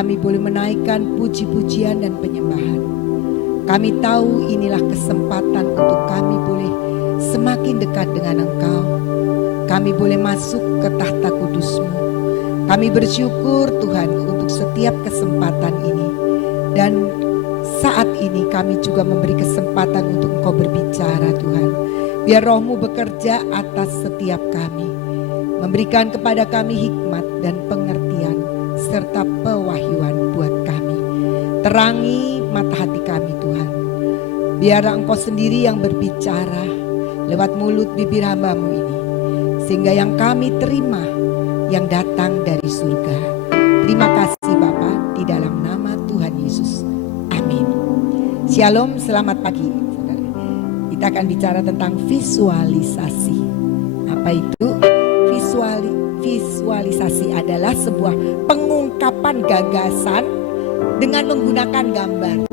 kami boleh menaikkan puji-pujian dan penyembahan. Kami tahu inilah kesempatan untuk kami boleh semakin dekat dengan Engkau. Kami boleh masuk ke tahta kudus-Mu. Kami bersyukur Tuhan untuk setiap kesempatan ini. Dan saat ini kami juga memberi kesempatan untuk Engkau berbicara Tuhan. Biar Roh-Mu bekerja atas setiap kami. Memberikan kepada kami hikmat dan pengertian serta pewahyuan buat kami. Terangi mata hati kami Tuhan. Biar Engkau sendiri yang berbicara lewat mulut bibir hamba-Mu ini. Sehingga yang kami terima yang datang dari surga. Terima kasih Bapa di dalam nama Tuhan Yesus. Amin. Shalom, selamat pagi saudara. Kita akan bicara tentang visualisasi. Apa itu? Visualisasi adalah sebuah pengungkapan gagasan dengan menggunakan gambar.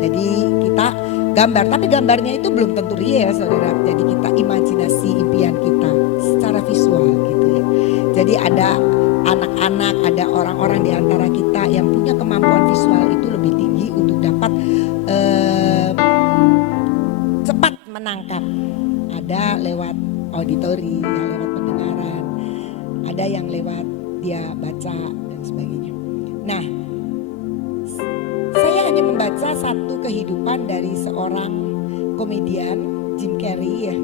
Jadi kita gambar, tapi gambarnya itu belum tentu real saudara. Jadi kita imajinasi impian kita secara visual gitu ya. Jadi ada anak-anak, ada orang-orang di antara kita yang punya kemampuan visual itu lebih tinggi untuk dapat cepat menangkap. Ada lewat auditori, ya, lewat pendengaran, ada yang lewat dia baca dan sebagainya. Nah, saya hanya membaca satu kehidupan dari seorang komedian, Jim Carrey ya.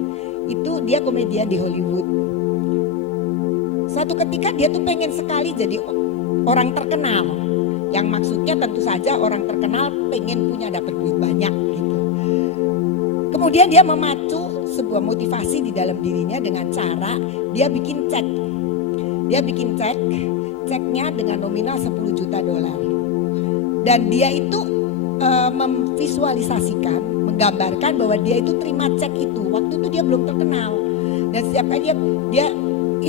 Itu dia komedian di Hollywood. Suatu ketika dia tuh pengen sekali jadi orang terkenal. Yang maksudnya tentu saja orang terkenal pengen punya dapat duit banyak gitu. Kemudian dia memacu sebuah motivasi di dalam dirinya dengan cara dia bikin cek. Dia bikin ceknya dengan nominal 10 juta dolar. Dan dia itu memvisualisasikan, menggambarkan bahwa dia itu terima cek itu. Waktu itu dia belum terkenal. Dan setiap kali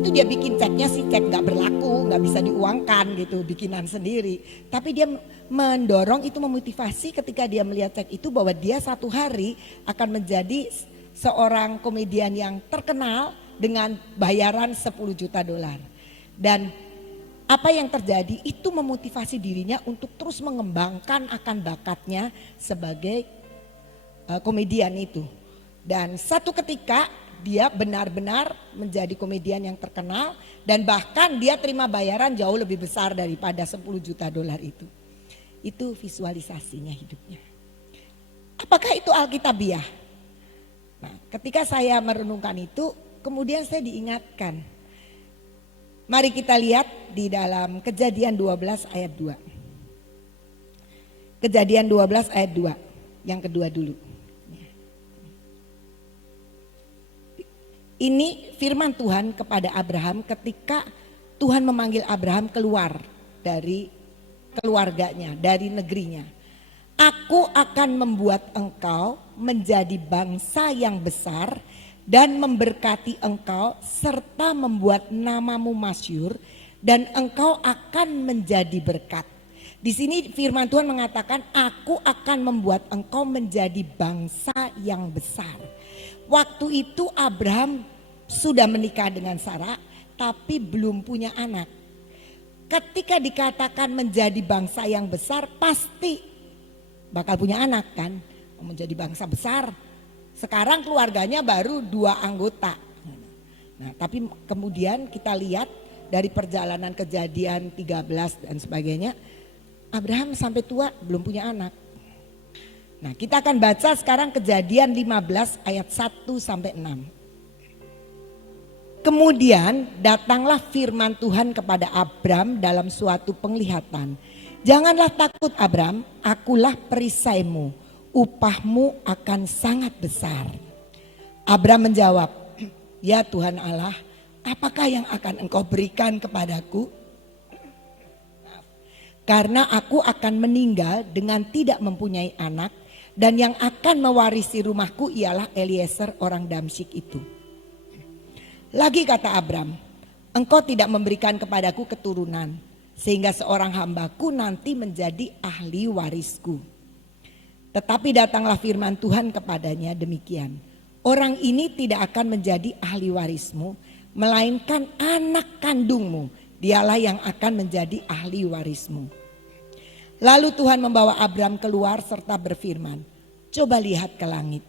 dia bikin ceknya, si cek gak berlaku, gak bisa diuangkan gitu, bikinan sendiri. Tapi dia mendorong itu, memotivasi ketika dia melihat cek itu bahwa dia satu hari akan menjadi seorang komedian yang terkenal dengan bayaran 10 juta dolar. Dan apa yang terjadi itu memotivasi dirinya untuk terus mengembangkan akan bakatnya sebagai komedian itu. Dan satu ketika dia benar-benar menjadi komedian yang terkenal dan bahkan dia terima bayaran jauh lebih besar daripada 10 juta dolar itu. Itu visualisasinya hidupnya. Apakah itu Alkitabiah? Nah, ketika saya merenungkan itu, kemudian saya diingatkan. Mari kita lihat di dalam Kejadian 12 ayat 2. Kejadian 12 ayat 2, yang kedua dulu. Ini firman Tuhan kepada Abraham ketika Tuhan memanggil Abraham keluar dari keluarganya, dari negerinya. Aku akan membuat engkau menjadi bangsa yang besar dan memberkati engkau serta membuat namamu masyhur dan engkau akan menjadi berkat. Di sini firman Tuhan mengatakan aku akan membuat engkau menjadi bangsa yang besar. Waktu itu Abraham sudah menikah dengan Sarah tapi belum punya anak. Ketika dikatakan menjadi bangsa yang besar pasti bakal punya anak kan, menjadi bangsa besar. Sekarang keluarganya baru 2 anggota. Nah, tapi kemudian kita lihat dari perjalanan Kejadian 13 dan sebagainya, Abraham sampai tua belum punya anak. Nah, kita akan baca sekarang Kejadian 15 ayat 1 sampai 6. Kemudian datanglah firman Tuhan kepada Abram dalam suatu penglihatan. Janganlah takut Abram, akulah perisaimu, upahmu akan sangat besar. Abram menjawab, ya Tuhan Allah, apakah yang akan engkau berikan kepadaku? Karena aku akan meninggal dengan tidak mempunyai anak, dan yang akan mewarisi rumahku ialah Eliezer orang Damsyik itu. Lagi kata Abram, engkau tidak memberikan kepadaku keturunan, sehingga seorang hambaku nanti menjadi ahli warisku. Tetapi datanglah firman Tuhan kepadanya demikian, orang ini tidak akan menjadi ahli warismu, melainkan anak kandungmu, dialah yang akan menjadi ahli warismu. Lalu Tuhan membawa Abram keluar serta berfirman, coba lihat ke langit,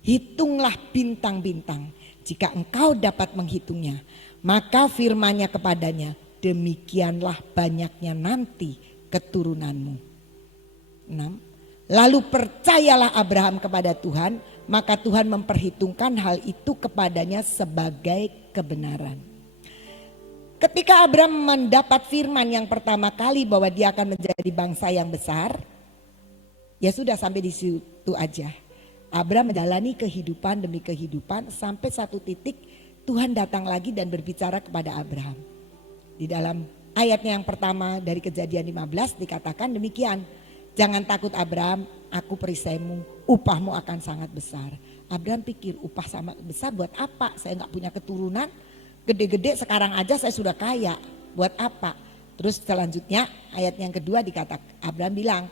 hitunglah bintang-bintang. Jika engkau dapat menghitungnya, maka firman-Nya kepadanya, demikianlah banyaknya nanti keturunanmu. 6. Lalu percayalah Abraham kepada Tuhan, maka Tuhan memperhitungkan hal itu kepadanya sebagai kebenaran. Ketika Abraham mendapat firman yang pertama kali bahwa dia akan menjadi bangsa yang besar, ya sudah sampai di situ aja. Abraham menjalani kehidupan demi kehidupan sampai satu titik Tuhan datang lagi dan berbicara kepada Abraham. Di dalam ayatnya yang pertama dari Kejadian 15 dikatakan demikian. Jangan takut Abraham, aku perisaimu, upahmu akan sangat besar. Abraham pikir upah sangat besar buat apa? Saya nggak punya keturunan. Gede-gede sekarang aja saya sudah kaya, buat apa? Terus selanjutnya ayat yang kedua dikatakan Abraham bilang,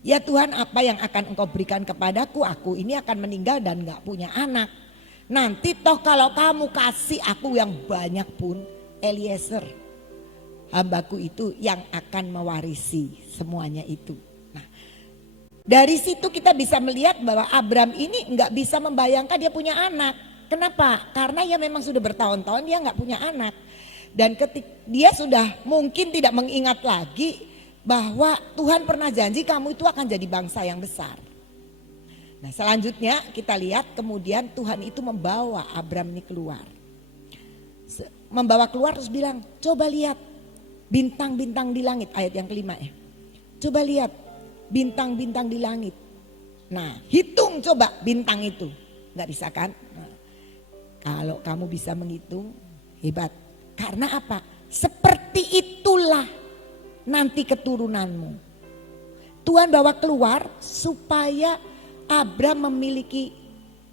ya Tuhan, apa yang akan engkau berikan kepadaku? Aku ini akan meninggal dan gak punya anak. Nanti toh kalau kamu kasih aku yang banyak pun, Eliezer hambaku itu yang akan mewarisi semuanya itu. Nah, dari situ kita bisa melihat bahwa Abraham ini gak bisa membayangkan dia punya anak. Kenapa? Karena ya memang sudah bertahun-tahun dia gak punya anak. Dan ketika dia sudah mungkin tidak mengingat lagi bahwa Tuhan pernah janji kamu itu akan jadi bangsa yang besar. Nah selanjutnya kita lihat kemudian Tuhan itu membawa Abraham ini keluar. Membawa keluar terus bilang, coba lihat bintang-bintang di langit, ayat yang kelima ya. Coba lihat bintang-bintang di langit. Nah hitung coba bintang itu. Gak bisa kan? Nah, kalau kamu bisa menghitung hebat. Karena apa? Seperti itulah nanti keturunanmu. Tuhan bawa keluar supaya Abraham memiliki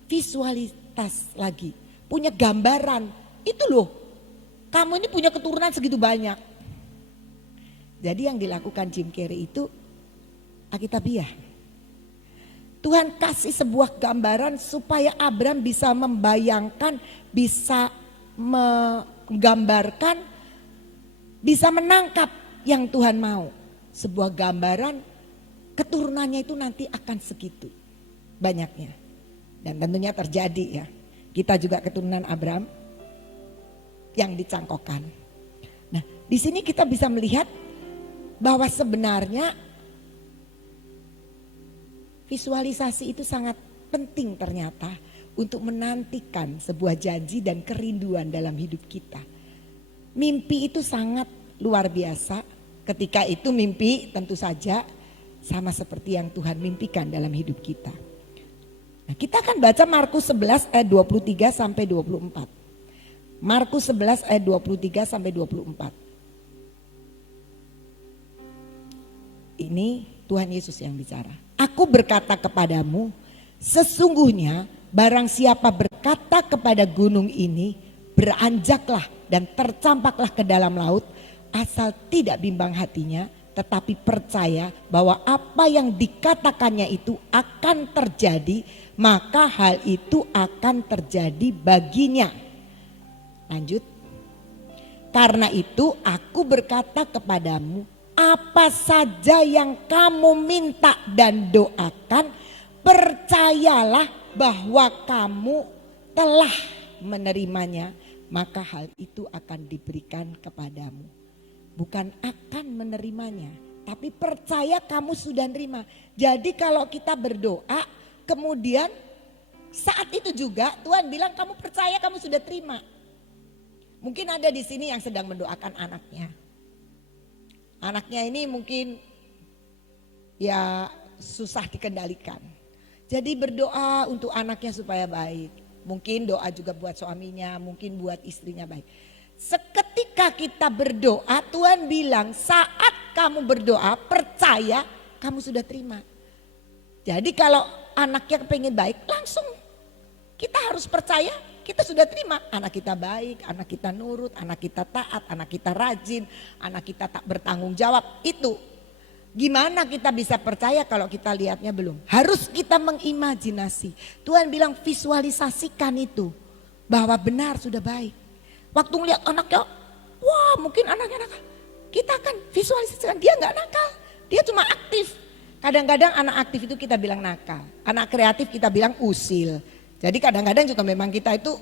visualitas lagi. Punya gambaran. Itu loh, kamu ini punya keturunan segitu banyak. Jadi yang dilakukan Jim Carrey itu Alkitabiah. Tuhan kasih sebuah gambaran supaya Abraham bisa membayangkan, bisa menggambarkan, bisa menangkap yang Tuhan mau. Sebuah gambaran keturunannya itu nanti akan segitu banyaknya. Dan tentunya terjadi ya. Kita juga keturunan Abraham yang dicangkokkan. Nah, di sini kita bisa melihat bahwa sebenarnya visualisasi itu sangat penting ternyata untuk menantikan sebuah janji dan kerinduan dalam hidup kita. Mimpi itu sangat luar biasa. Ketika itu mimpi tentu saja sama seperti yang Tuhan mimpikan dalam hidup kita. Nah, kita akan baca Markus 11 ayat 23 sampai 24. Markus 11 ayat 23 sampai 24. Ini Tuhan Yesus yang bicara. Aku berkata kepadamu, sesungguhnya barang siapa berkata kepada gunung ini, beranjaklah dan tercampaklah ke dalam laut, asal tidak bimbang hatinya, tetapi percaya bahwa apa yang dikatakannya itu akan terjadi, maka hal itu akan terjadi baginya. Lanjut. Karena itu aku berkata kepadamu, apa saja yang kamu minta dan doakan, percayalah bahwa kamu telah menerimanya, maka hal itu akan diberikan kepadamu. Bukan akan menerimanya, tapi percaya kamu sudah nerima. Jadi kalau kita berdoa, kemudian saat itu juga Tuhan bilang kamu percaya kamu sudah terima. Mungkin ada di sini yang sedang mendoakan anaknya. Anaknya ini mungkin ya susah dikendalikan. Jadi berdoa untuk anaknya supaya baik. Mungkin doa juga buat suaminya, mungkin buat istrinya baik. Seketika kita berdoa, Tuhan bilang saat kamu berdoa percaya kamu sudah terima. Jadi kalau anaknya pengen baik langsung kita harus percaya kita sudah terima. Anak kita baik, anak kita nurut, anak kita taat, anak kita rajin, anak kita tak bertanggung jawab. Itu gimana kita bisa percaya kalau kita lihatnya belum. Harus kita mengimajinasi. Tuhan bilang visualisasikan itu bahwa benar sudah baik. Waktu ngeliat anaknya, wah mungkin anaknya nakal. Kita akan visualisasikan dia gak nakal. Dia cuma aktif. Kadang-kadang anak aktif itu kita bilang nakal, anak kreatif kita bilang usil. Jadi kadang-kadang juga memang kita itu,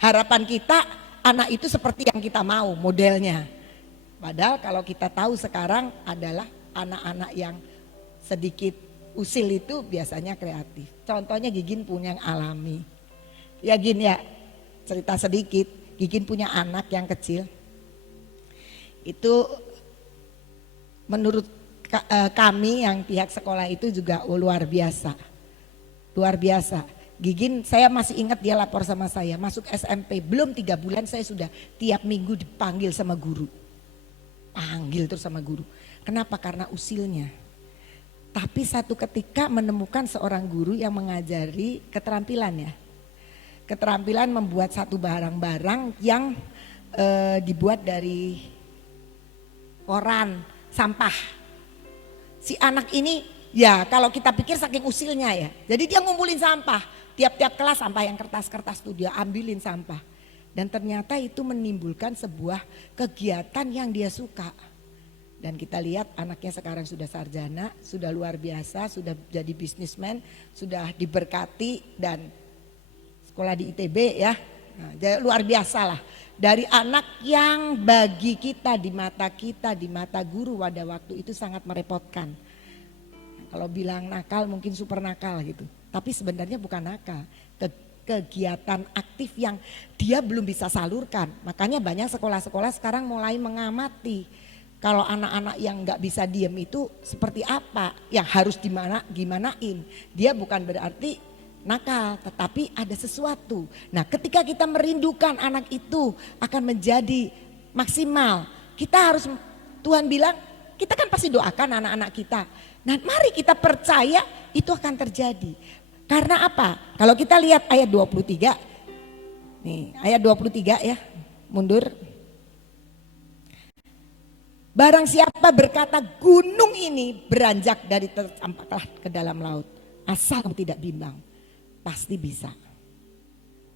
harapan kita anak itu seperti yang kita mau modelnya. Padahal kalau kita tahu sekarang adalah anak-anak yang sedikit usil itu biasanya kreatif. Contohnya Gigin punya yang alami. Ya Gin ya, cerita sedikit. Gigin punya anak yang kecil. Itu menurut kami yang pihak sekolah itu juga luar biasa. Luar biasa. Gigin, saya masih ingat dia lapor sama saya, masuk SMP belum 3 bulan saya sudah tiap minggu dipanggil sama guru. Panggil terus sama guru. Kenapa? Karena usilnya. Tapi satu ketika menemukan seorang guru yang mengajari keterampilan ya. Keterampilan membuat satu barang-barang yang dibuat dari koran, sampah. Si anak ini ya kalau kita pikir saking usilnya ya. Jadi dia ngumpulin sampah. Tiap-tiap kelas sampah yang kertas-kertas tuh dia ambilin sampah. Dan ternyata itu menimbulkan sebuah kegiatan yang dia suka. Dan kita lihat anaknya sekarang sudah sarjana, sudah luar biasa, sudah jadi bisnismen, sudah diberkati dan sekolah di ITB ya. Nah, jadi luar biasa lah. Dari anak yang bagi kita, di mata guru pada waktu itu sangat merepotkan. Kalau bilang nakal mungkin super nakal gitu. Tapi sebenarnya bukan nakal. Kegiatan aktif yang dia belum bisa salurkan. Makanya banyak sekolah-sekolah sekarang mulai mengamati. Kalau anak-anak yang gak bisa diem itu seperti apa. Yang harus gimanain. Dia bukan berarti nakal, tetapi ada sesuatu. Nah ketika kita merindukan anak itu akan menjadi maksimal, kita harus, Tuhan bilang kita kan pasti doakan anak-anak kita. Nah mari kita percaya itu akan terjadi. Karena apa? Kalau kita lihat ayat 23, nih ayat 23 ya, mundur. Barang siapa berkata gunung ini beranjak dari tercampaklah ke dalam laut, asal kamu tidak bimbang. Pasti bisa.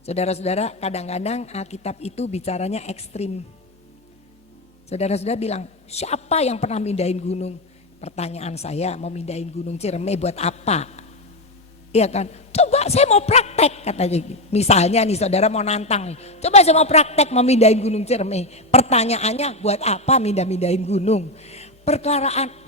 Saudara-saudara, kadang-kadang Alkitab itu bicaranya ekstrim. Saudara-saudara bilang, siapa yang pernah mindahin gunung? Pertanyaan saya, mau mindahin gunung Ciremai buat apa? Iya kan? Coba saya mau praktek katanya. Misalnya nih saudara mau nantang nih. Coba saya mau praktek mau mindahin gunung Ciremai. Pertanyaannya buat apa mindahin gunung?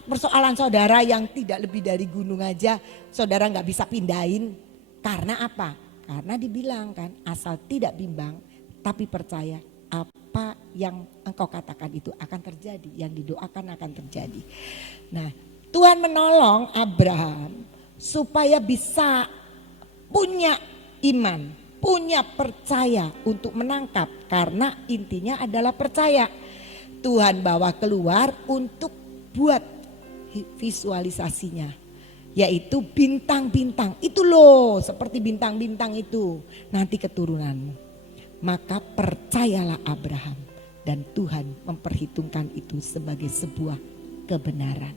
Persoalan saudara yang tidak lebih dari gunung aja saudara nggak bisa pindahin. Karena apa? Karena dibilang kan asal tidak bimbang tapi percaya apa yang engkau katakan itu akan terjadi. Yang didoakan akan terjadi. Nah Tuhan menolong Abraham supaya bisa punya iman, punya percaya untuk menangkap. Karena intinya adalah percaya. Tuhan bawa keluar untuk buat visualisasinya. Yaitu bintang-bintang, itu loh seperti bintang-bintang itu nanti keturunanmu. Maka percayalah Abraham dan Tuhan memperhitungkan itu sebagai sebuah kebenaran.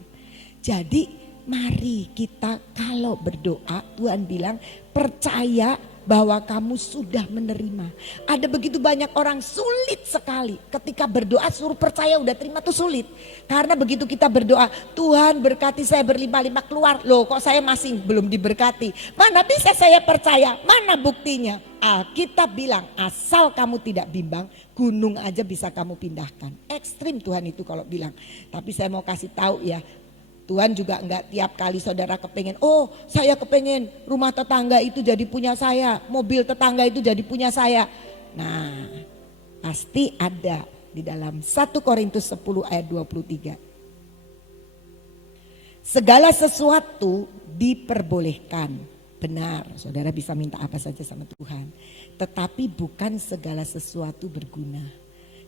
Jadi mari kita kalau berdoa Tuhan bilang percaya bahwa kamu sudah menerima. Ada begitu banyak orang sulit sekali ketika berdoa suruh percaya udah terima tuh sulit. Karena begitu kita berdoa Tuhan berkati saya berlimpah-limpah keluar. Loh kok saya masih belum diberkati. Mana bisa saya percaya, mana buktinya. Alkitab bilang asal kamu tidak bimbang gunung aja bisa kamu pindahkan. Ekstrim Tuhan itu kalau bilang. Tapi saya mau kasih tahu ya. Tuhan juga enggak tiap kali saudara kepengen, oh saya kepengen rumah tetangga itu jadi punya saya, mobil tetangga itu jadi punya saya. Nah pasti ada di dalam 1 Korintus 10 ayat 23. Segala sesuatu diperbolehkan, benar saudara bisa minta apa saja sama Tuhan. Tetapi bukan segala sesuatu berguna.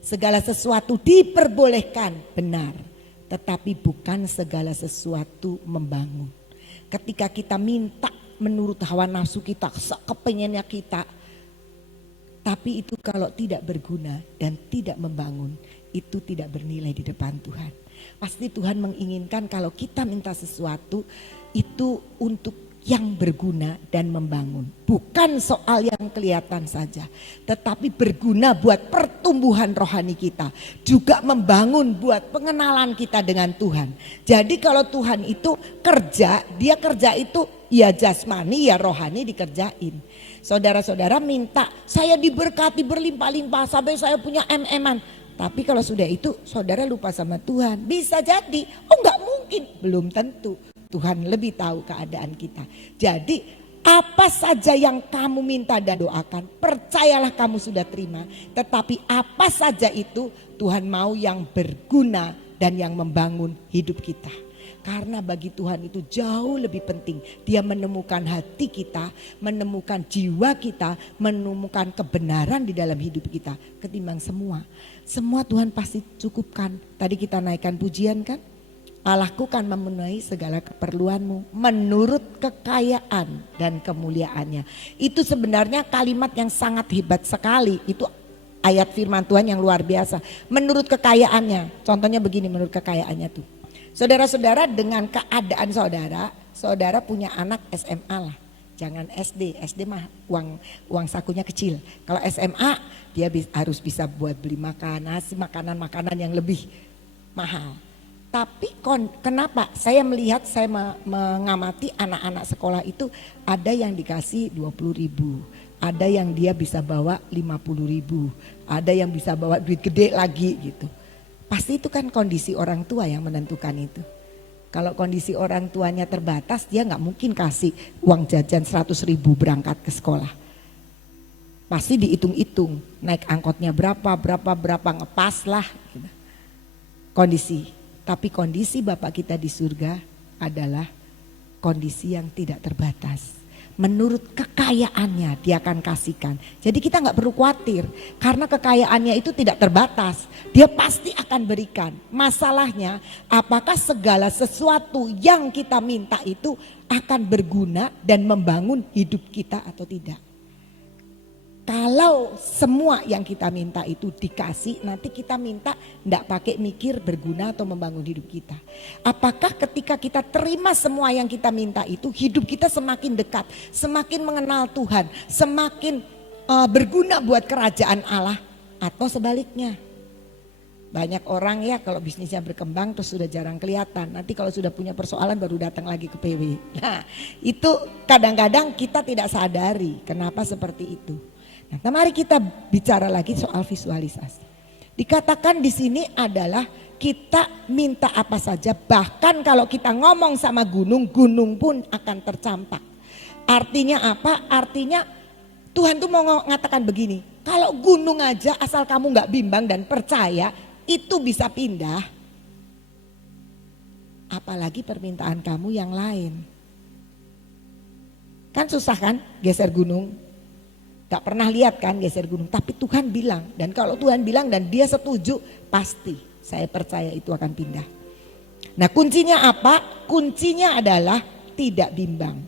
Segala sesuatu diperbolehkan, benar. Tetapi bukan segala sesuatu membangun. Ketika kita minta menurut hawa nafsu kita, kepengennya kita. Tapi itu kalau tidak berguna dan tidak membangun, itu tidak bernilai di depan Tuhan. Pasti Tuhan menginginkan kalau kita minta sesuatu itu untuk yang berguna dan membangun. Bukan soal yang kelihatan saja, tetapi berguna buat pertumbuhan rohani kita. Juga membangun buat pengenalan kita dengan Tuhan. Jadi kalau Tuhan itu kerja, dia kerja itu ya jasmani ya rohani dikerjain. Saudara-saudara minta saya diberkati berlimpah-limpah sampai saya punya MM-an. Tapi kalau sudah itu saudara lupa sama Tuhan. Bisa jadi, oh enggak mungkin, belum tentu. Tuhan lebih tahu keadaan kita. Jadi apa saja yang kamu minta dan doakan, percayalah kamu sudah terima. Tetapi apa saja itu Tuhan mau yang berguna dan yang membangun hidup kita. Karena bagi Tuhan itu jauh lebih penting. Dia menemukan hati kita, menemukan jiwa kita, menemukan kebenaran di dalam hidup kita. Ketimbang semua. Semua Tuhan pasti cukupkan. Tadi kita naikkan pujian kan? Allahku kan memenuhi segala keperluanmu menurut kekayaan dan kemuliaannya. Itu sebenarnya kalimat yang sangat hebat sekali. Itu ayat firman Tuhan yang luar biasa. Menurut kekayaannya. Contohnya begini menurut kekayaannya tuh. Saudara-saudara dengan keadaan saudara punya anak SMA lah. Jangan SD, SD mah uang sakunya kecil. Kalau SMA dia harus bisa buat beli makanan yang lebih mahal. Tapi kenapa saya melihat, saya mengamati anak-anak sekolah itu ada yang dikasih 20.000, ada yang dia bisa bawa 50.000, ada yang bisa bawa duit gede lagi gitu. Pasti itu kan kondisi orang tua yang menentukan itu. Kalau kondisi orang tuanya terbatas, dia nggak mungkin kasih uang jajan 100.000 berangkat ke sekolah. Pasti dihitung-hitung, naik angkotnya berapa ngepas lah. Gitu. Kondisi, tapi kondisi Bapak kita di surga adalah kondisi yang tidak terbatas. Menurut kekayaannya dia akan kasihkan. Jadi kita nggak perlu khawatir karena kekayaannya itu tidak terbatas. Dia pasti akan berikan. Masalahnya apakah segala sesuatu yang kita minta itu akan berguna dan membangun hidup kita atau tidak. Kalau semua yang kita minta itu dikasih, nanti kita minta enggak pakai mikir berguna atau membangun hidup kita. Apakah ketika kita terima semua yang kita minta itu, hidup kita semakin dekat, semakin mengenal Tuhan, semakin berguna buat kerajaan Allah, atau sebaliknya? Banyak orang ya kalau bisnisnya berkembang terus sudah jarang kelihatan. Nanti kalau sudah punya persoalan baru datang lagi ke PW. Nah itu kadang-kadang kita tidak sadari kenapa seperti itu. Nah, mari kita bicara lagi soal visualisasi. Dikatakan di sini adalah kita minta apa saja, bahkan kalau kita ngomong sama gunung, gunung pun akan tercampak. Artinya apa? Artinya Tuhan tuh mau mengatakan begini, kalau gunung aja asal kamu nggak bimbang dan percaya itu bisa pindah. Apalagi permintaan kamu yang lain. Kan susah kan geser gunung? Gak pernah lihat kan geser gunung, tapi Tuhan bilang, dan kalau Tuhan bilang dan dia setuju, pasti saya percaya itu akan pindah. Nah kuncinya apa? Kuncinya adalah tidak bimbang.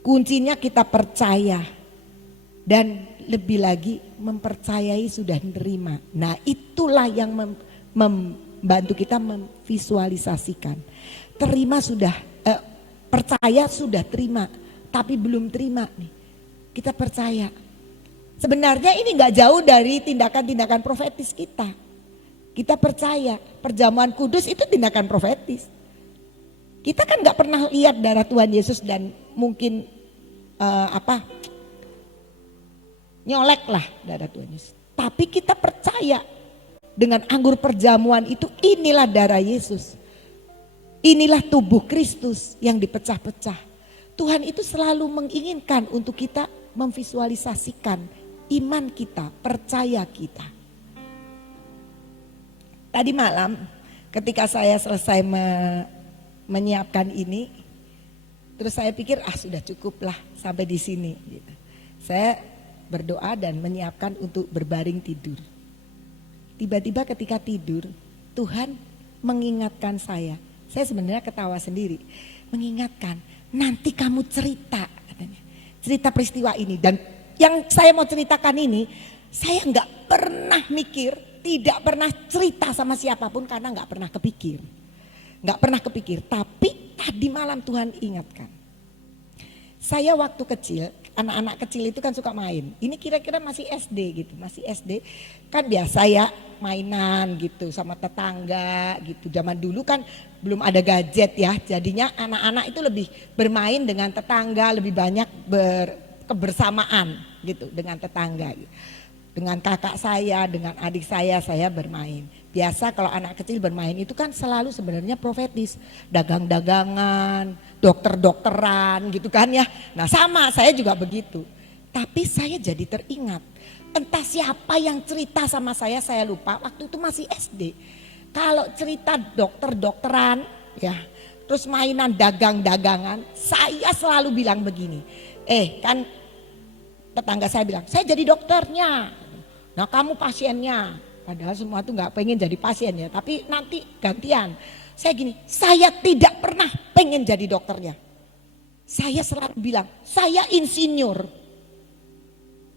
Kuncinya kita percaya dan lebih lagi mempercayai sudah menerima. Nah itulah yang membantu kita memvisualisasikan. Terima sudah, percaya sudah terima, tapi belum terima nih. Kita percaya. Sebenarnya ini gak jauh dari tindakan-tindakan profetis kita. Kita percaya perjamuan kudus itu tindakan profetis. Kita kan gak pernah lihat darah Tuhan Yesus dan mungkin nyolek lah darah Tuhan Yesus. Tapi kita percaya dengan anggur perjamuan itu inilah darah Yesus. Inilah tubuh Kristus yang dipecah-pecah. Tuhan itu selalu menginginkan untuk kita memvisualisasikan iman kita, percaya kita. Tadi malam ketika saya selesai menyiapkan ini, terus saya pikir sudah cukup lah sampai di sini. Gitu. Saya berdoa dan menyiapkan untuk berbaring tidur. Tiba-tiba ketika tidur, Tuhan mengingatkan saya sebenarnya ketawa sendiri, mengingatkan nanti kamu cerita, katanya, cerita peristiwa ini. Dan yang saya mau ceritakan ini, saya nggak pernah mikir, tidak pernah cerita sama siapapun karena nggak pernah kepikir. Nggak pernah kepikir, tapi tadi malam Tuhan ingatkan. Saya waktu kecil, anak-anak kecil itu kan suka main. Ini kira-kira masih SD gitu, masih SD. Kan biasa ya mainan gitu sama tetangga gitu. Zaman dulu kan belum ada gadget ya, jadinya anak-anak itu lebih bermain dengan tetangga, lebih banyak kebersamaan gitu dengan tetangga. Dengan kakak saya, dengan adik saya bermain. Biasa kalau anak kecil bermain itu kan selalu sebenarnya profetis. Dagang-dagangan, dokter-dokteran gitu kan ya. Nah sama, saya juga begitu. Tapi saya jadi teringat. Entah siapa yang cerita sama saya lupa. Waktu itu masih SD. Kalau cerita dokter-dokteran ya, terus mainan dagang-dagangan, saya selalu bilang begini. Kan tetangga saya bilang, saya jadi dokternya. Nah kamu pasiennya. Padahal semua tuh gak pengen jadi pasien ya, tapi nanti gantian. Saya gini, saya tidak pernah pengen jadi dokternya. Saya selalu bilang, saya insinyur.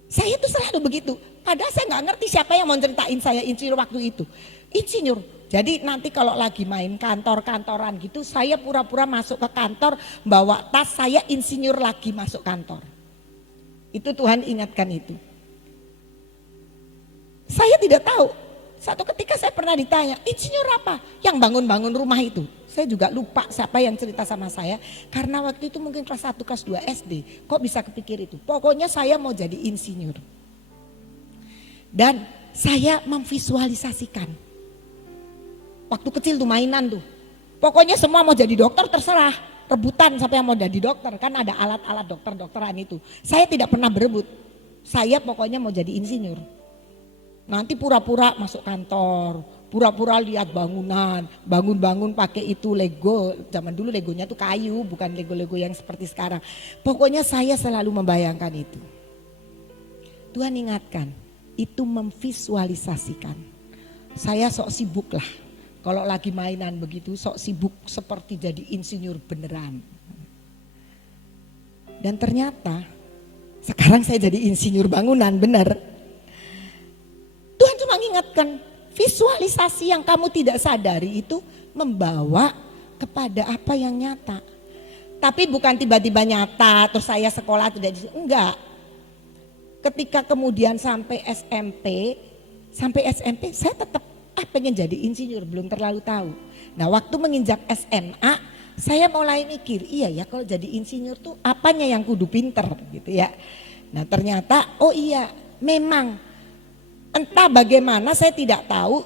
Saya tuh selalu begitu. Padahal saya gak ngerti siapa yang mau ceritain saya insinyur waktu itu. Insinyur. Jadi nanti kalau lagi main kantor-kantoran gitu, saya pura-pura masuk ke kantor, bawa tas, saya insinyur lagi masuk kantor. Itu Tuhan ingatkan itu. Saya tidak tahu. Satu ketika saya pernah ditanya, insinyur apa? Yang bangun-bangun rumah itu. Saya juga lupa siapa yang cerita sama saya. Karena waktu itu mungkin kelas 1, kelas 2 SD. Kok bisa kepikir itu? Pokoknya saya mau jadi insinyur. Dan saya memvisualisasikan. Waktu kecil tuh mainan tuh. Pokoknya semua mau jadi dokter terserah. Rebutan siapa yang mau jadi dokter. Kan ada alat-alat dokter-dokteran itu. Saya tidak pernah berebut. Saya pokoknya mau jadi insinyur. Nanti pura-pura masuk kantor, pura-pura lihat bangunan, bangun-bangun pakai itu Lego. Zaman dulu Legonya tuh kayu, bukan Lego-Lego yang seperti sekarang. Pokoknya saya selalu membayangkan itu. Tuhan ingatkan, itu memvisualisasikan. Saya sok sibuk lah, kalau lagi mainan begitu sok sibuk seperti jadi insinyur beneran. Dan ternyata sekarang saya jadi insinyur bangunan bener. Tuhan cuma mengingatkan, visualisasi yang kamu tidak sadari itu membawa kepada apa yang nyata. Tapi bukan tiba-tiba nyata terus saya sekolah tidak enggak. Ketika kemudian sampai SMP saya tetap pengen jadi insinyur, belum terlalu tahu. Nah waktu menginjak SMA saya mulai mikir, iya ya kalau jadi insinyur tuh apanya yang kudu pinter gitu ya. Nah ternyata oh iya memang entah bagaimana saya tidak tahu,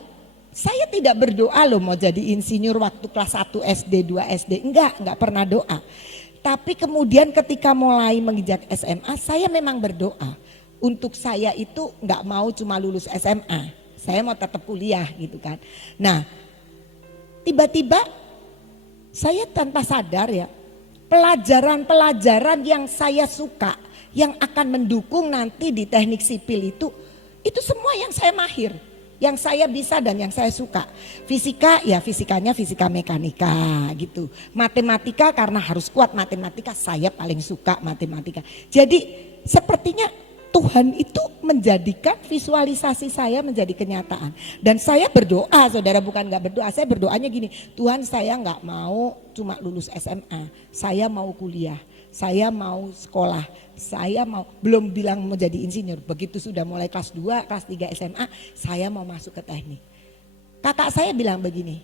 saya tidak berdoa loh mau jadi insinyur waktu kelas 1 SD, 2 SD, enggak pernah doa. Tapi kemudian ketika mulai menginjak SMA saya memang berdoa. Untuk saya itu enggak mau cuma lulus SMA, saya mau tetap kuliah gitu kan. Nah tiba-tiba saya tanpa sadar ya, pelajaran-pelajaran yang saya suka, yang akan mendukung nanti di teknik sipil itu semua yang saya mahir, yang saya bisa dan yang saya suka. Fisika ya fisikanya fisika mekanika gitu. Matematika karena harus kuat matematika, saya paling suka matematika. Jadi sepertinya Tuhan itu menjadikan visualisasi saya menjadi kenyataan. Dan saya berdoa, saudara, bukan gak berdoa, saya berdoanya gini, Tuhan saya gak mau cuma lulus SMA, saya mau kuliah. Saya mau sekolah, saya mau, belum bilang mau jadi insinyur. Begitu sudah mulai kelas 2, kelas 3 SMA, saya mau masuk ke teknik. Kakak saya bilang begini,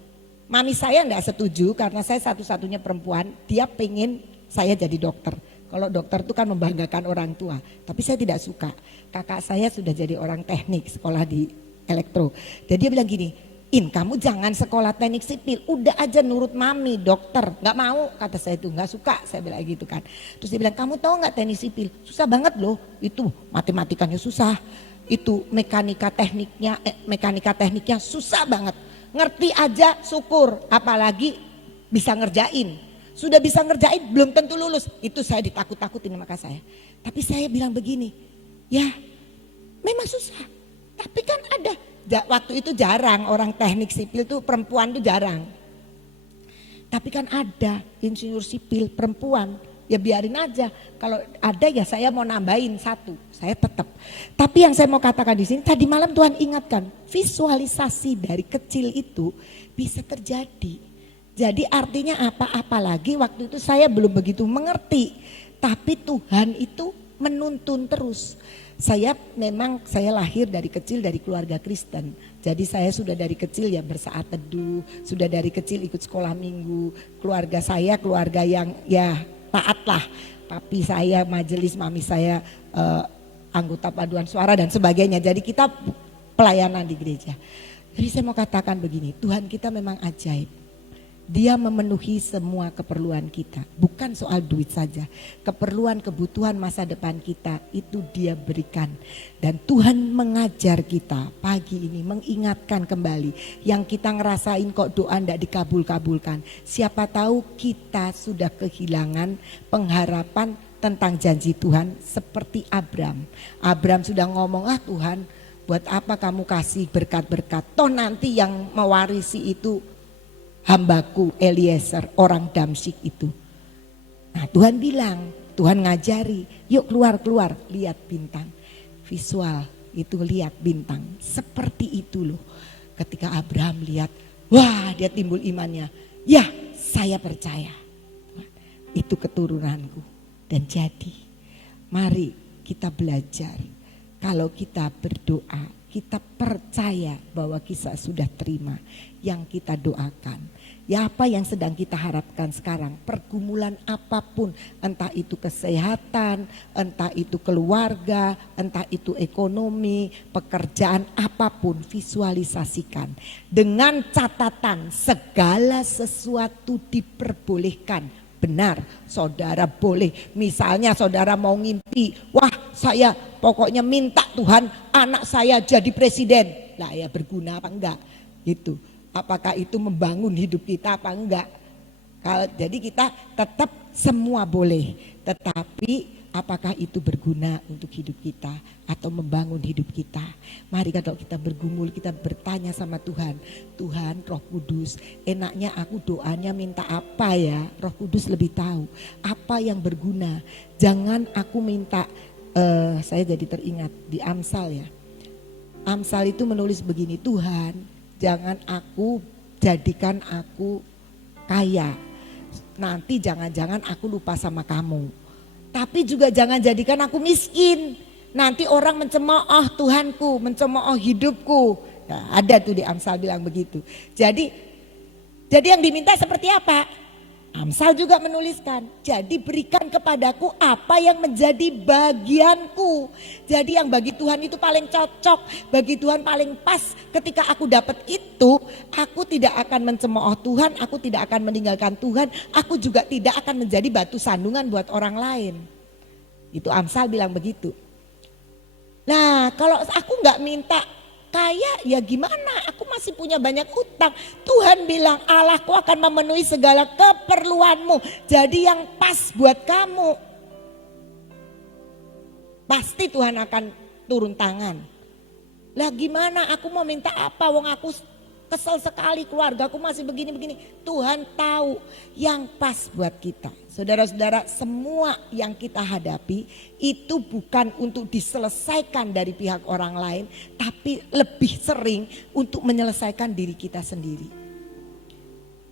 mami saya enggak setuju karena saya satu-satunya perempuan, dia pengen saya jadi dokter. Kalau dokter itu kan membanggakan orang tua, tapi saya tidak suka. Kakak saya sudah jadi orang teknik, sekolah di elektro. Jadi dia bilang gini, kamu jangan sekolah teknik sipil, udah aja nurut mami dokter. Gak mau, kata saya itu, gak suka, saya bilang gitu kan. Terus dia bilang, kamu tahu gak teknik sipil susah banget loh, itu matematikanya susah, itu mekanika tekniknya susah banget. Ngerti aja syukur, apalagi bisa ngerjain. Sudah bisa ngerjain belum tentu lulus, itu saya ditakut-takutin sama kakak saya. Tapi saya bilang begini, ya memang susah, tapi kan ada. Waktu itu jarang orang teknik sipil tuh perempuan tuh jarang. Tapi kan ada insinyur sipil perempuan, ya biarin aja. Kalau ada ya saya mau nambahin 1, saya tetap. Tapi yang saya mau katakan di sini, tadi malam Tuhan ingatkan, visualisasi dari kecil itu bisa terjadi. Jadi artinya apa? Apalagi waktu itu saya belum begitu mengerti. Tapi Tuhan itu menuntun terus. Saya lahir dari kecil dari keluarga Kristen. Jadi saya sudah dari kecil ya bersaat teduh, sudah dari kecil ikut sekolah minggu. Keluarga saya keluarga yang ya taat lah. Papi saya majelis, mami saya anggota paduan suara dan sebagainya. Jadi kita pelayanan di gereja. Jadi saya mau katakan begini, Tuhan kita memang ajaib. Dia memenuhi semua keperluan kita, bukan soal duit saja. Keperluan kebutuhan masa depan kita itu dia berikan. Dan Tuhan mengajar kita pagi ini, mengingatkan kembali. Yang kita ngerasain kok doa tidak dikabul-kabulkan. Siapa tahu kita sudah kehilangan pengharapan tentang janji Tuhan seperti Abram. Abram sudah ngomong, Tuhan buat apa kamu kasih berkat-berkat. Toh nanti yang mewarisi itu hambaku Eliezer, orang Damsyik itu. Nah Tuhan bilang, Tuhan ngajari, yuk keluar, lihat bintang. Visual itu lihat bintang, seperti itu loh. Ketika Abraham lihat, wah dia timbul imannya. Ya saya percaya, itu keturunanku. Dan jadi mari kita belajar, kalau kita berdoa, kita percaya bahwa kita sudah terima yang kita doakan. Ya apa yang sedang kita harapkan sekarang, pergumulan apapun, entah itu kesehatan, entah itu keluarga, entah itu ekonomi, pekerjaan apapun, visualisasikan. Dengan catatan segala sesuatu diperbolehkan. Benar, saudara boleh. Misalnya saudara mau ngimpi, wah saya pokoknya minta Tuhan anak saya jadi presiden. Lah ya berguna apa enggak? Gitu. Apakah itu membangun hidup kita apa enggak? Jadi kita tetap semua boleh. Tetapi apakah itu berguna untuk hidup kita atau membangun hidup kita? Mari kalau kita bergumul, kita bertanya sama Tuhan. Tuhan Roh Kudus, enaknya aku doanya minta apa ya? Roh Kudus lebih tahu apa yang berguna. Jangan aku minta, saya jadi teringat di Amsal ya. Amsal itu menulis begini, Tuhan jangan jadikan aku kaya. Nanti jangan-jangan aku lupa sama kamu. Tapi juga jangan jadikan aku miskin. Nanti orang mencemooh Tuhanku, mencemooh hidupku. Nah, ada tuh di Amsal bilang begitu. Jadi yang diminta seperti apa? Amsal juga menuliskan, jadi berikan kepadaku apa yang menjadi bagianku. Jadi yang bagi Tuhan itu paling cocok, bagi Tuhan paling pas. Ketika aku dapat itu, aku tidak akan mencemooh Tuhan, aku tidak akan meninggalkan Tuhan, aku juga tidak akan menjadi batu sandungan buat orang lain. Itu Amsal bilang begitu. Nah kalau aku nggak minta kaya ya gimana, aku masih punya banyak utang. Tuhan bilang Allahku akan memenuhi segala keperluanmu. Jadi yang pas buat kamu. Pasti Tuhan akan turun tangan. Lah gimana aku mau minta apa, wong aku kesel sekali, keluargaku masih begini-begini. Tuhan tahu yang pas buat kita. Saudara-saudara, semua yang kita hadapi itu bukan untuk diselesaikan dari pihak orang lain, tapi lebih sering untuk menyelesaikan diri kita sendiri.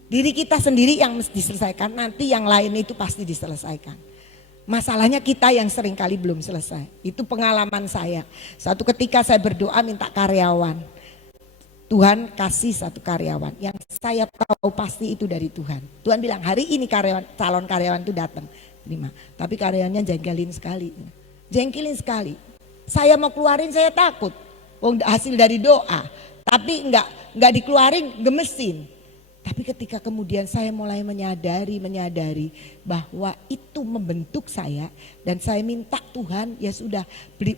Diri kita sendiri yang mesti diselesaikan, nanti yang lain itu pasti diselesaikan. Masalahnya kita yang sering kali belum selesai. Itu pengalaman saya. Satu ketika saya berdoa minta karyawan. Tuhan kasih satu karyawan yang saya tahu pasti itu dari Tuhan. Tuhan bilang hari ini calon karyawan itu datang, terima. Tapi karyawannya jengkelin sekali. Saya mau keluarin saya takut. Hasil dari doa. Tapi enggak dikeluarin, gemesin. Tapi ketika kemudian saya mulai menyadari bahwa itu membentuk saya dan saya minta Tuhan ya sudah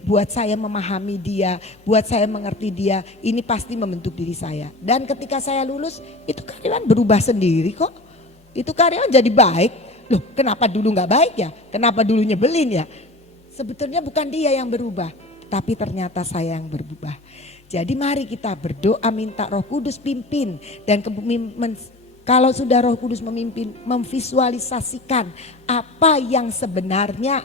buat saya memahami dia, buat saya mengerti dia, ini pasti membentuk diri saya. Dan ketika saya lulus itu karyawan berubah sendiri kok, itu karyawan jadi baik. Loh kenapa dulu gak baik ya, kenapa dulu nyebelin ya. Sebetulnya bukan dia yang berubah, tapi ternyata saya yang berubah. Jadi mari kita berdoa minta Roh Kudus pimpin dan kalau sudah Roh Kudus memimpin, memvisualisasikan apa yang sebenarnya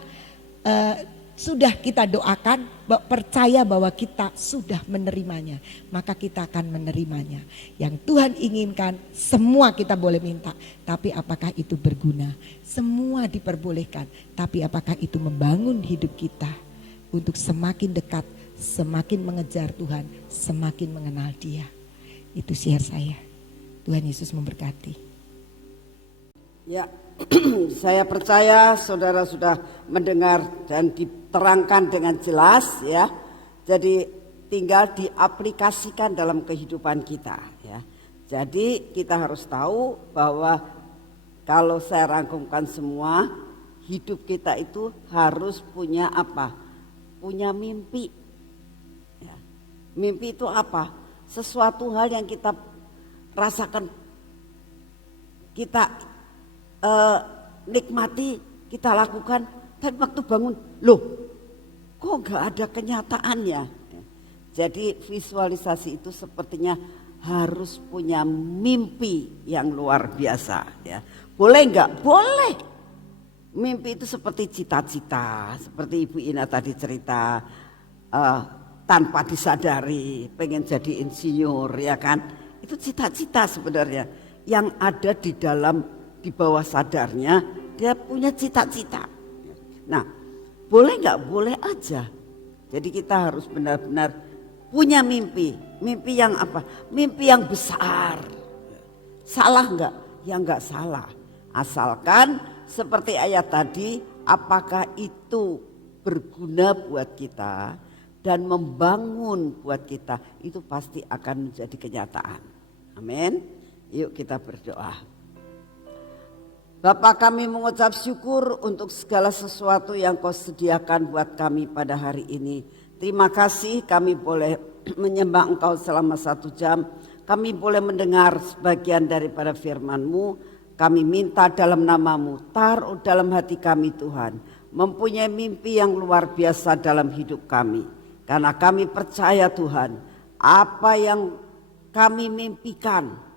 sudah kita doakan, percaya bahwa kita sudah menerimanya, maka kita akan menerimanya. Yang Tuhan inginkan semua kita boleh minta, tapi apakah itu berguna? Semua diperbolehkan, tapi apakah itu membangun hidup kita untuk semakin dekat, semakin mengejar Tuhan, semakin mengenal Dia. Itu share saya. Tuhan Yesus memberkati. Ya, saya percaya saudara sudah mendengar dan diterangkan dengan jelas ya. Jadi tinggal diaplikasikan dalam kehidupan kita ya. Jadi kita harus tahu bahwa kalau saya rangkumkan semua, hidup kita itu harus punya apa? Punya mimpi. Ya. Mimpi itu apa? Sesuatu hal yang kita rasakan, kita nikmati, kita lakukan, tapi waktu bangun, loh kok gak ada kenyataannya. Jadi visualisasi itu sepertinya harus punya mimpi yang luar biasa ya. Boleh gak? Boleh. Mimpi itu seperti cita-cita, seperti Ibu Ina tadi cerita, tanpa disadari pengen jadi insinyur ya kan. Itu cita-cita sebenarnya yang ada di bawah sadarnya, dia punya cita-cita. Nah, boleh nggak? Boleh aja. Jadi kita harus benar-benar punya mimpi. Mimpi yang apa? Mimpi yang besar. Salah nggak? Ya nggak salah. Asalkan seperti ayat tadi, apakah itu berguna buat kita dan membangun buat kita, itu pasti akan menjadi kenyataan. Amin. Yuk kita berdoa. Bapa, kami mengucap syukur untuk segala sesuatu yang Kau sediakan buat kami pada hari ini. Terima kasih kami boleh menyembah Engkau selama 1 jam. Kami boleh mendengar sebagian daripada firman-Mu. Kami minta dalam nama-Mu, taruh dalam hati kami Tuhan. Mempunyai mimpi yang luar biasa dalam hidup kami. Karena kami percaya Tuhan, apa yang kami mimpikan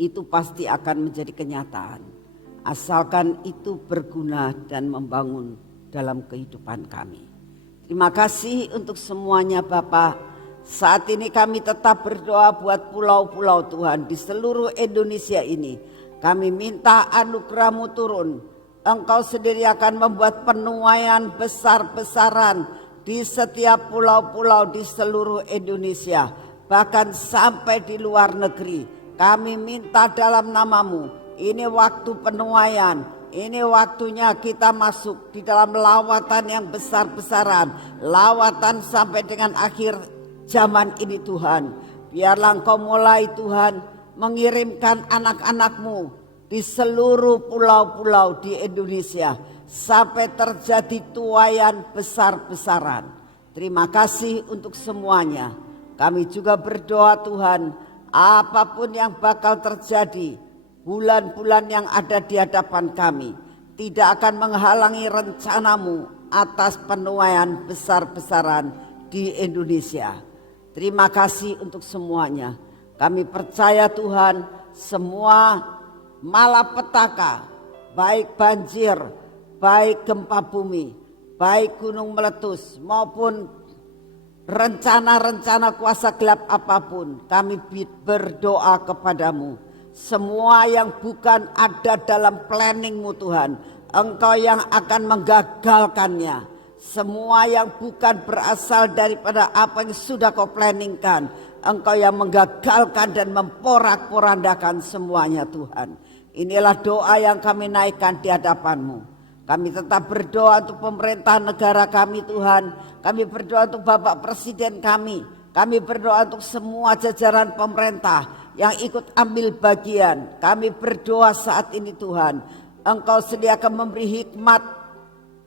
itu pasti akan menjadi kenyataan. Asalkan itu berguna dan membangun dalam kehidupan kami. Terima kasih untuk semuanya Bapak. Saat ini kami tetap berdoa buat pulau-pulau Tuhan di seluruh Indonesia ini. Kami minta anugerah-Mu turun. Engkau sendiri akan membuat penuaian besar-besaran di setiap pulau-pulau di seluruh Indonesia. Bahkan sampai di luar negeri. Kami minta dalam nama-Mu, ini waktu penuaian, ini waktunya kita masuk di dalam lawatan yang besar-besaran, lawatan sampai dengan akhir zaman ini Tuhan. Biarlah Engkau mulai Tuhan mengirimkan anak-anak-Mu di seluruh pulau-pulau di Indonesia sampai terjadi tuaian besar-besaran. Terima kasih untuk semuanya. Kami juga berdoa Tuhan, apapun yang bakal terjadi, bulan-bulan yang ada di hadapan kami tidak akan menghalangi rencana-Mu atas penuaian besar-besaran di Indonesia. Terima kasih untuk semuanya. Kami percaya Tuhan, semua malapetaka, baik banjir, baik gempa bumi, baik gunung meletus maupun rencana-rencana kuasa gelap apapun, kami berdoa kepadamu. Semua yang bukan ada dalam planning-Mu Tuhan, Engkau yang akan menggagalkannya. Semua yang bukan berasal daripada apa yang sudah Kau planningkan, Engkau yang menggagalkan dan memporak-porandakan semuanya Tuhan. Inilah doa yang kami naikkan di hadapan-Mu. Kami tetap berdoa untuk pemerintah negara kami Tuhan. Kami berdoa untuk Bapak Presiden kami. Kami berdoa untuk semua jajaran pemerintah yang ikut ambil bagian. Kami berdoa saat ini Tuhan. Engkau sediakan memberi hikmat,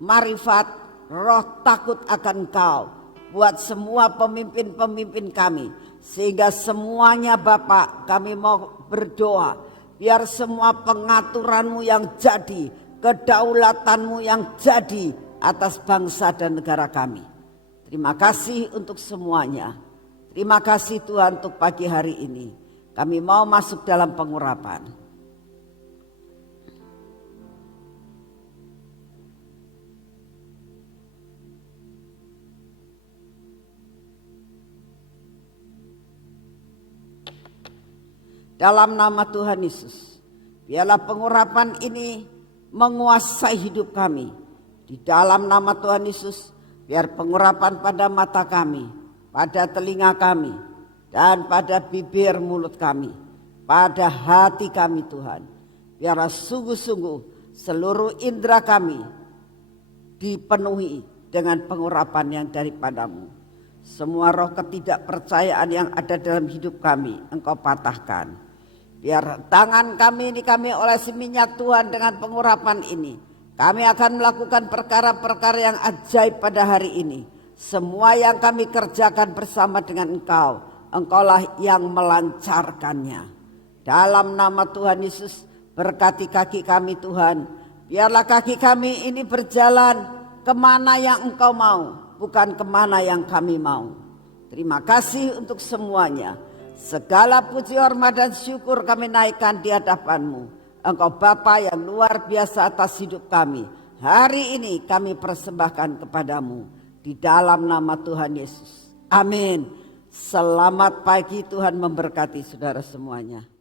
marifat, roh takut akan Engkau. Buat semua pemimpin-pemimpin kami. Sehingga semuanya Bapak kami mau berdoa. Biar semua pengaturan-Mu yang jadi, kedaulatan-Mu yang jadi atas bangsa dan negara kami. Terima kasih untuk semuanya. Terima kasih Tuhan untuk pagi hari ini. Kami mau masuk dalam pengurapan. dalam nama Tuhan Yesus. Biarlah pengurapan ini menguasai hidup kami. Di dalam nama Tuhan Yesus, biar pengurapan pada mata kami, pada telinga kami, dan pada bibir mulut kami, pada hati kami Tuhan. Biarlah sungguh-sungguh seluruh indera kami dipenuhi dengan pengurapan yang daripadamu. Semua roh ketidakpercayaan yang ada dalam hidup kami Engkau patahkan. Biar tangan kami ini kami olesi minyak Tuhan dengan pengurapan ini. Kami akan melakukan perkara-perkara yang ajaib pada hari ini. Semua yang kami kerjakan bersama dengan Engkau, Engkaulah yang melancarkannya. Dalam nama Tuhan Yesus, berkati kaki kami Tuhan. Biarlah kaki kami ini berjalan kemana yang Engkau mau, bukan kemana yang kami mau. Terima kasih untuk semuanya. Segala puji, hormat dan syukur kami naikkan di hadapan-Mu. Engkau Bapa yang luar biasa atas hidup kami. Hari ini kami persembahkan kepadamu di dalam nama Tuhan Yesus. Amin. Selamat pagi, Tuhan memberkati saudara semuanya.